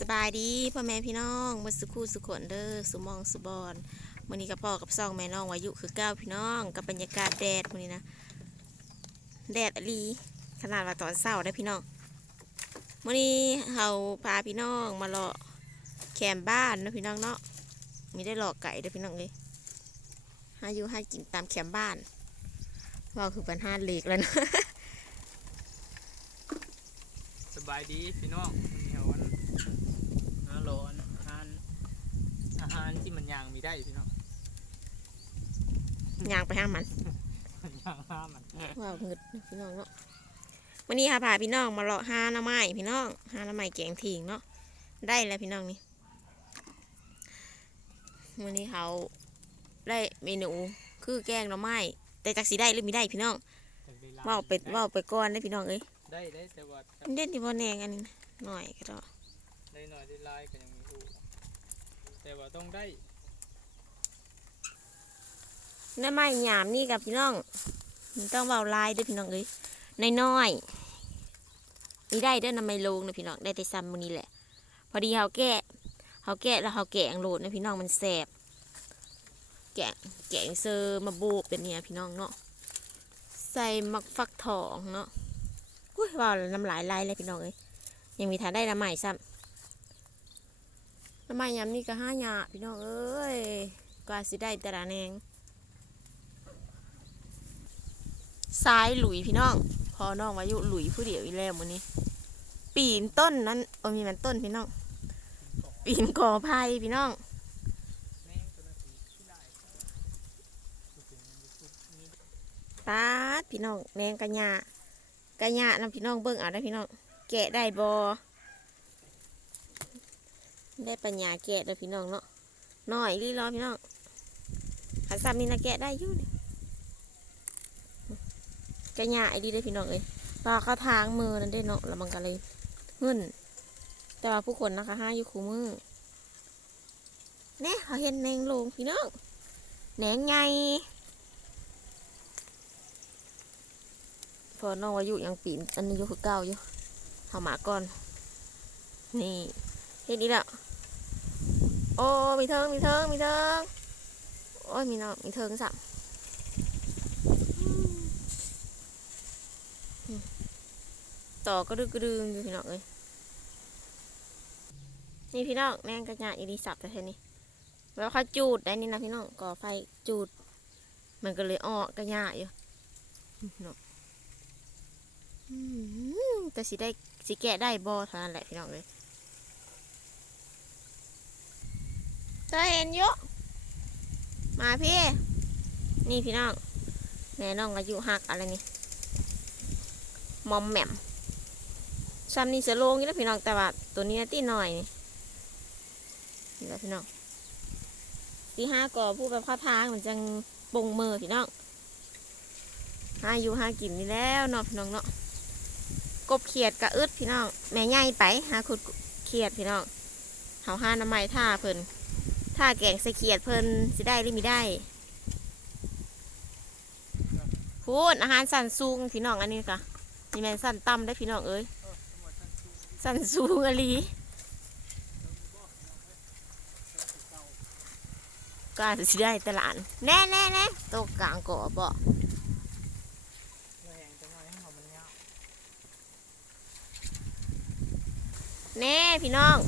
สบายดีพ่อแม่พี่น้องมือสุขูสุขนเด้อสุมองสุบอนมื้อนี้กับพ่อกับซองแม่น้องวายุคือเก้าพี่น้อง กับบรรยากาศแดดมื้อนี้นะ แดดอหลีขนาดว่าตอนเช้าได้พี่น้องมื้อนี้เฮาพาพี่น้องมาเลาะแคมบ้านนะพี่น้องเนาะมีได้หลอกไก่ด้อพี่น้องเลยหาอยู่ให้กินตามแคมบ้านว่าคือปัญหาเล็กแล้วนะสบายดีพี่น้องวันนี้วันอาโลนอาหาร อาหารที่มันย่างมีได้พี่น้องย่างไปห้ามันมันย่างห้ามมันว้าวเงึดนะพี่น้องเนาะวันนี้ค่ะพาพี่น้องมาเลาะห้าหน้ำไม้พี่น้องห้าหน้ำไม้แกงถิงเนาะได้แล้วพี่น้องนี่วันนี้เขาได้เมนูคือแกงหน่อไม้แต่จากสีได้หรือไม่ได้พี่น้องแต่เวลเว่าไปเว่าไปก่อนได้พี่น้องเอ้ยได้ได้แต่ว่ามันเด่นที่พอแนงอันนี้นะหน่อยก็ได้ได้หน่อยได้หลายก็ยังมีหู แต่ว่าต้องได้น้ำไม้หยามนี่กับพี่น้องมันต้องเบาลายด้วยพี่น้องเอ้ยน้อยๆนี่ได้เด้อน้ำไม้ลงนะพี่น้องได้แต่ซ้ำมือนี้แหละ พอดีเขาแกะเขาแกะแล้วเขาแกะอังโหลดนะพี่น้องมันแสบแกะแกะเซอร์มาโบกเป็นเนี่ยพี่น้องเนาะใส่มักฟักทองเนาะอุ้ยว่าน้ำลายไหลเลยพี่น้องเอ้ยยังมีทานได้น้ำใหม่ซ้ำ น้ำใหม่ยำนี่ก็ห้าหยาพี่น้องเอ้ยกว่าสิได้แต่ละแนงซ้ายหลุยพี่น้อง พอน้องวายุหลุยผู้เดียวอีแล้วมื้อนี้ ปีนต้นนั้นโอ้มีมันต้นพี่น้อง ปีนกอไผ่พี่น้องแมงตัวนั้นที่ได้ก็เป็นมันอยู่ทุกนี่ตาดพี่น้องแนงกะยากระยานํพี่น้องเบิ่งเอาได้พี่น้อง แกะได้บอ ได้ปัญญาแกะเด้อพี่น้องเนาะน้อยรีรอพี่น้องขันซ้ำนี่นะแกะได้อยู่นี่กะยาไอ้ดีได้พี่น้องเอ้ยปลาเข้าทางมือนั่นได้เนาะแล้วมันก็เลยหึ่นแต่ว่าผู้คนนะคะห้าอยู่คู่มือแน่เขาเห็นแนงลงพี่น้องแหนงไงพอน้องวายุยังปีนอันนี้อยู่คือเก่าอยู่เข้ามาก่อน นี่เฮ็ดดีแล้ว โอ้ มีเทิง มีเทิง มีเทิง โอ้ย มีน้องมีเทิงสับต่อก็ดึกดึงอยู่พี่น้องเอ้ยนี่พี่น้องแมงกระยาอีดีสับแต่เท่นี้แล้วเขาจูดได้นี่นะพี่น้องก่อไฟจูด มันก็เลยอ้อกระยาอยู่น้องแต่สิได้สิแกะได้บอเท่านั้นแหละพี่น้องเลย จะเห็นเยอะมาพี่ นี่พี่น้อง แม่น้องอายุหักอะไรนี่ มอมแหม่มซ้ำนี่เสือโลงนี่แล้วพี่น้องแต่ว่าตัวนี้นะตีหน่อยนี่นี่แหละพี่น้องตีห้าก่อผู้แบบข้าทางมันจังปงมือพี่น้องห้าอยู่ห้ากินนี่แล้วเนาะพี่น้องเนาะ กบเขียดกระอึดพี่น้อง แม่ใหญ่ไปหาขุดเขียดพี่น้องเฮาห้าน้ำไม้ท่าเพิ่น ท่าแกงใส่เขียดเพิ่นสิได้หรือไม่ได้พูดอาหารสั่นสูงพี่น้องอันนี้กะนี่แมนสั่นต่ำได้พี่น้องเอ้ยสั่นสูงอหลีก็อาจจะได้ตลานแน่แน่แน่โตะกลางก่อบ่แม่งจะน้อยให้มันยาแน่พี่น้อง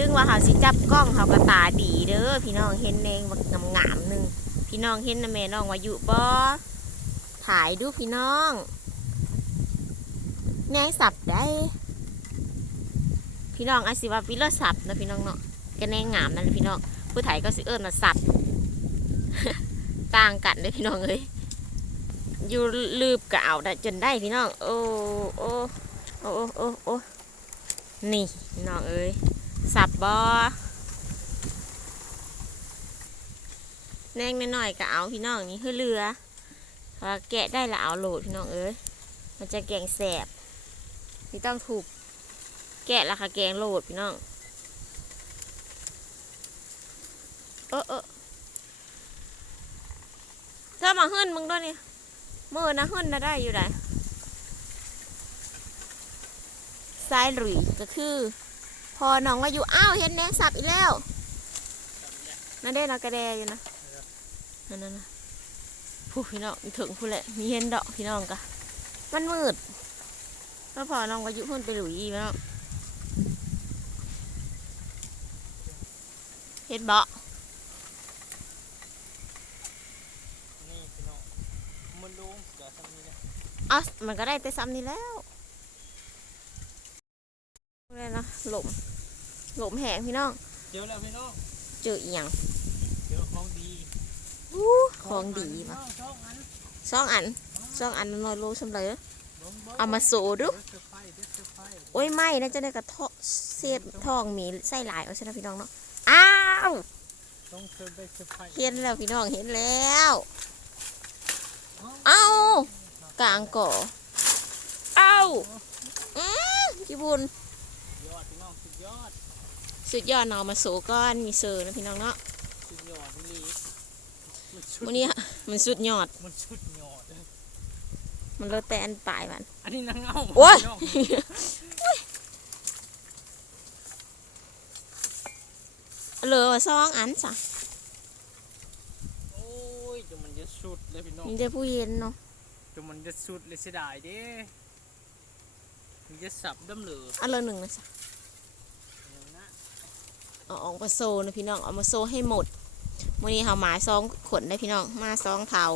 ถึงว่าเขาสิจับกล้องเขาก็ตาดีเด้อพี่น้องเห็นแนงบักงามๆหนึ่งพี่น้องเห็นนะแม่น้องว่าอยู่บ่ถ่ายดูพี่น้องแนงสับได้ พี่น้องอาศิว่าวิเลสับนะพี่น้องเนาะก็แนงงามนั่นพี่น้องผู้ถ่ายก็สิเอิ้นมาสับต่างกันเลยพี่น้องเอ้ยอยู่ลืบกะเอาได้จนได้พี่น้อง โอ้โอ้โอ้โอ้โอ้โอ้นี่น้องเอ้ย สับบอแนงหน่อยๆก็เอาพี่น้องนี่คือเรือพอแกะได้ละเอาโหลดพี่น้องเอ้ยมันจะแกงแสบนี่ต้องถูกแกะละค่ะแกงโหลดพี่น้องเออเออเธอมาหึ่นมึงด้วยนี่มือนะหึ่นนะได้อยู่ไหนซ้ายหลุยก็คือ พพอน้องว่าอยู่อ้าวเห็นแนงสับอีกแล้วนั่นเด้นะกระแดอยู่นะนั่นนั่นนะผู้พี่น้องมีถึงผู้แหละมีเห็นดอกพี่น้องกะมันมืดแล้วพอน้องว่าอยู่พุ่นไปหลุยพี่น้องเห็นเบาะนี่พี่น้องมันลงเสือซ้ำนี้แหละอ๋อมันก็ได้แต่ซ้ำนี้แล้ว นี่นะหลมหลมแหงพี่น้องเดี๋ยวแล้วพี่น้องเจออีหยังเดี๋ยวของดีอู้ของดีพี่มาน้องสองอันสองอันสองอันน้อยโลสำเลยลงบิ่งเอามาโซดูเดี๋ยวเซอร์ไพรส์เดี๋ยวเซอร์ไพรส์โอ้ยไม่นะจะได้กระเทาะเสียบทองมีไส้หลายเอาใช่ไหมพี่น้องเนาะอ้าวต้องเซอร์ไพรส์เซอร์ไพรส์เห็นแล้วพี่น้องเห็นแล้วเอ้ากลางก่อเอ้าอืมพี่บุญ ยอดพี่น้องสุด ยอด สุดยอดเนาะมาโซก้อนมีเซอร์นะพี่น้องเนาะสุดยอดนี่มันชุดวันนี้มันสุดยอด มันชุดยอด มันเลิศแต่อันปลายมัน อันนี้นางเงาโอ้ยพี่น้งเหลือสองอันจ้ะโอ้ยจนมันจะสุดเลยพี่น้องนี่เดี๋ยวผู้เย็นเนาะจนมันจะสุดเลยเสียดายเด้มันจะสับดำเหลืออันละหนึ่งนะจ้ะอย่างนะ เอาออกมาโซนะพี่น้องเอามาโซให้หมดวันนี้เขาหมาซองขนได้พี่น้องมาซองเทา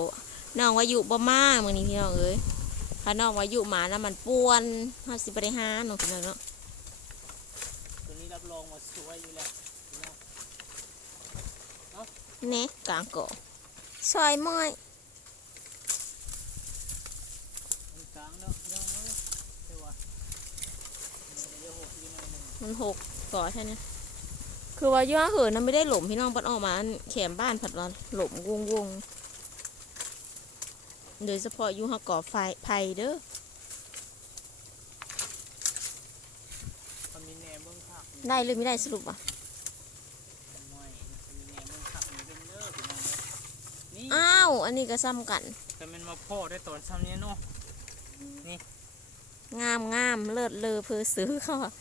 น้องว่าอยู่บ่มามื่อนี้พี่น้องเอ้ยถ้าน้องว่าอยู่หมาแล้วมันป้วนเฮาสิบ่ได้หาเนาะพี่น้องเนาะตัวนี้รับรองว่าสวยอยู่แล้วพี่น้องเน่กลางเกาะซอยม้อยตรงกลางเนาะพี่น้องเนาะเดี๋ยวว่ามันจะหกอยู่หน่อยหนึ่งมันหกเกาะใช่ไหม คือว่าย่าเหินนั้นไม่ได้หล่มพี่น้องปัดออกมาอันแขมบ้านผัดร้อนหล่มวงวงๆโดยเฉพาะอยู่หาก่อไฟไผ่เด้อมันมีแหนมเบื้องผักได้หรือไม่ได้สรุปอะหน่อยมันมีแหนมเบื้องผักอยู่เด้อเด้อพี่น้องเนาะนี่อ้าว อันนี้ก็ซ้ำกัน แต่มันมาพ่อได้ตอนซ้ำเนี้ยเนาะงามงามเลิศเลอเพอซื้อเขาอะ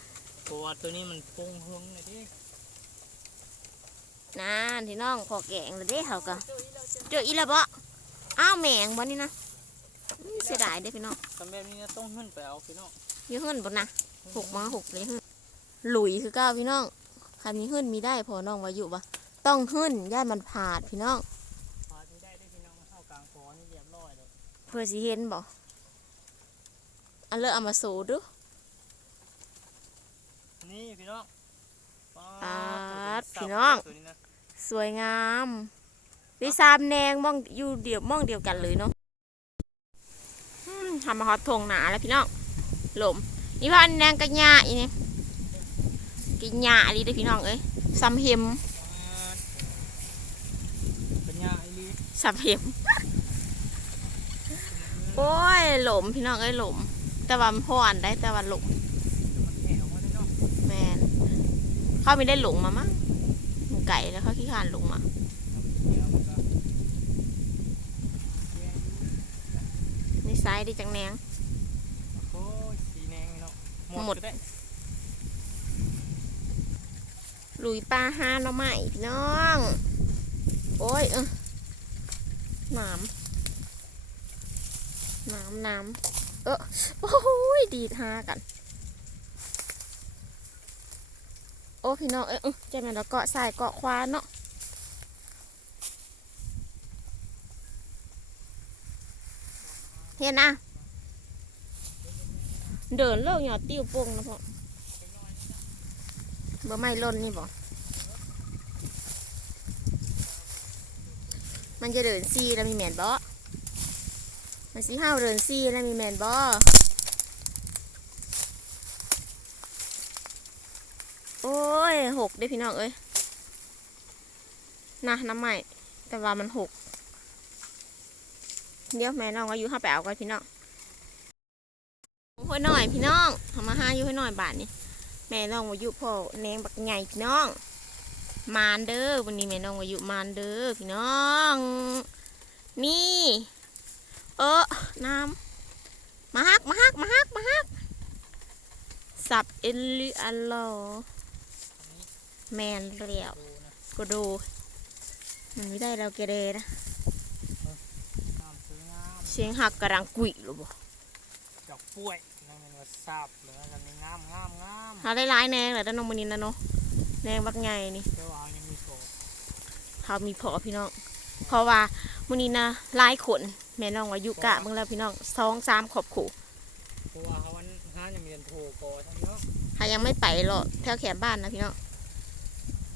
เพราะว่าตัวนี้มันปงเฮงเลยดิ นานที่น้องพอแกงเลยเด้เขาก็เจออีละบ่อ้าวแมงบ่นี่นะอื้อเสียดายเด้พี่น้องทำแบบนี้เนี่ยต้องขึ้นไปเอาพี่น้องมีหื่นบ่นะหกมาหกเลยหื่นหลุยคือเก้าพี่น้องคันมีหื่นมีได้พอน้องวายุบ่ต้องหื่นย่านมันผาดพี่น้องพาที่ได้ได้พี่น้องมาเข้ากลางคอนี่เรียบร้อยเลยเพื่อสิเห็นบ่อันเลอะเอามาสูดูนี่พี่น้องปาดตัวพี่น้องตัวนี้นะ สวยงามวิซามแนงมองอยู่เดียวมองเดียวกันเลยเนาะอืมทำมาฮอตทงหนาแล้วพี่น้องหลมนี่พันแนงกระยาอีนี่กระยาดีเด้อพี่น้องเอ้ยซ้ำเห็มเป็นยาไอรีซ้ำเห็มโอ้ยหลมพี่น้องเอ้ยหลม แต่ว่ามันพอนได้แต่ว่าหลมมันแหวมาเลยเนาะแมนเขาไม่ได้หลงมามั้งมัน ไก่แล้วเขาขี้ขานหลงมาเดี๋ยวมันก็แย่ในซ้ายได้จังแนงโอ้ยสีแดงเนาะหมดก็ได้ลุยปลาห้าหน่อไม้พี่น้อง โอ้ยเออน้ำน้ำน้ำเออโอ้ยดีดหากัน โอ้พี่น้องเอ้ยเออใจมันเราเกาะสายเกาะควานเนาะเห็นนะเดินเลิกหยอดติ้วโป่งนะพ่อบ่ไม่ล่นนี่บ่มันจะเดินซีแล้วมีแมนบ่มันสีห้าวเดินซีแล้วมีแมนบ่ โอ้ยหกได้พี่น้องเอ้ยนะน้ำใหม่ แต่ว่ามันหกเดี๋ยวแม่น้องอายุห้าไปเอากันพี่น้องห้อยหน่อยพี่น้องทำมาห้าอยู่ห้อยหน่อยบาทนี่แม่น้องวายุพ่อแนงบักใหญ่พี่น้อง มานเด้อวันนี้แม่น้องวายุมานเด้อพี่น้อง นี่ เออน้ำมาฮักมาฮักมาฮักมาฮักสับเอลลิอัลโล แมนเรียวดูนะก็ดู มันไม่ได้แล้วแกเดนะงามสวยงามเสียงหักกระดังกุยหรือบ่ดอกป่วยนั่นเป็นว่าทราบเลยกันนี่งามงามงามหาได้หลายแนงแหละด้านนองมันนินนะเนาะแนงบักไงนี่เจ้าเอายังมีโกเขามีพอพี่น้อง เพราะว่ามันนี้นะหลายขนแม่น้องว่าอยู่กะเบิ่งแล้วพี่น้องสองสามขอบขู่เพราะว่าเขาวันห้ายังเรียนโทโกทั้งเนาะหายังไม่ไปหรอกแถวแขมบ้านนะพี่น้อง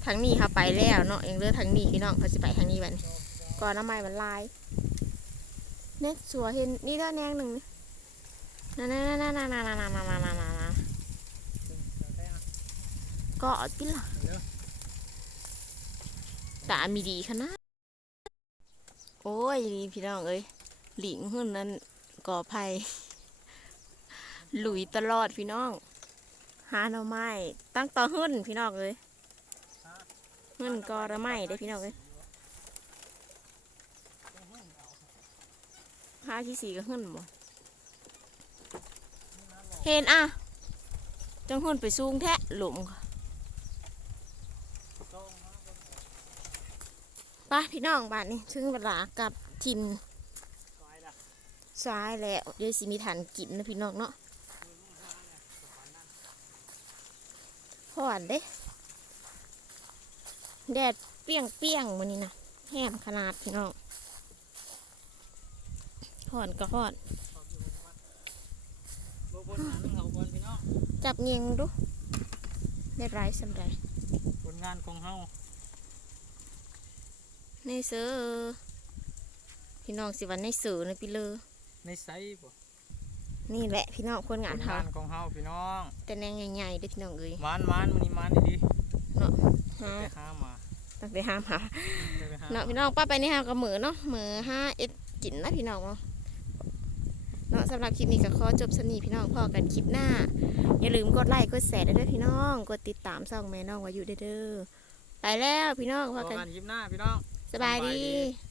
ทางนี้เขาไปแล้วเนาะยังเลือกทางนี้พี่น้องเขาสิไปทางนี้บันก่อนน้ำไม้มันลายเน็ตสัวเห็นนี่เท่าแนงหนึ่งนั่นนั่นนั่นนั่นนั่นนั่นนั่นนั่นนั่นนั่นก็อาติล่ะตามีดีขนาดโอ้ยนี่พี่น้องเอ้ยหลิงหุ่นนั้นก่อภัยหลุยตลอดพี่น้องหาหน่อไม้ตั้งต่อหุ่นพี่น้องเอ้ย หุ่นกอระไม้ได้พี่น้องเอ้ยหาที่สี่ก็หุ่นบ่เห็นอะจังหุ่นไปสูงแทะหลุมค่ะพี่น้องบ้านนี้ถึงเวลากับทินซ้ายแล้วเดี๋ยวสิมีทันกินนะพี่น้องเนาะห่อนเด้ แดดเปรี้ยงเปี้ยงๆวันนี้นะแห้มขนาดพี่น้องห่อนก็ห่อนบนนั้นเขาบนพี่น้องจับเงียงดูได้ไรสำไรผลงานของเฮาในเสือพี่น้องสิวันในเสือนะพี่เลอในไซบ่นี่แหละพี่น้องคนงานผลเขางานของเฮาพี่น้อง แต่แนงใหญ่ๆเด้อพี่น้องเอ้ยมานมานมันนี่มานดีฮะ ๆไปหามาตั้งแต่ห้ามหาไปหาเนาะพี่น้องป้าไปนี่ฮะกับเหมือเนาะเหมือห้าเอ็ดกินนะพี่น้องเนาะเนาะสำหรับคลิปนี้ก็ขอจบสนีพี่น้องพอกันคลิปหน้า อย่าลืมกดไลค์กดแชร์ด้วยพี่น้อง กดติดตามช่องแม่น้องวายุเด้อเด้อไปแล้วพี่น้องพพออกันกันคลิปหน้าพี่น้องสบายสบายดีดี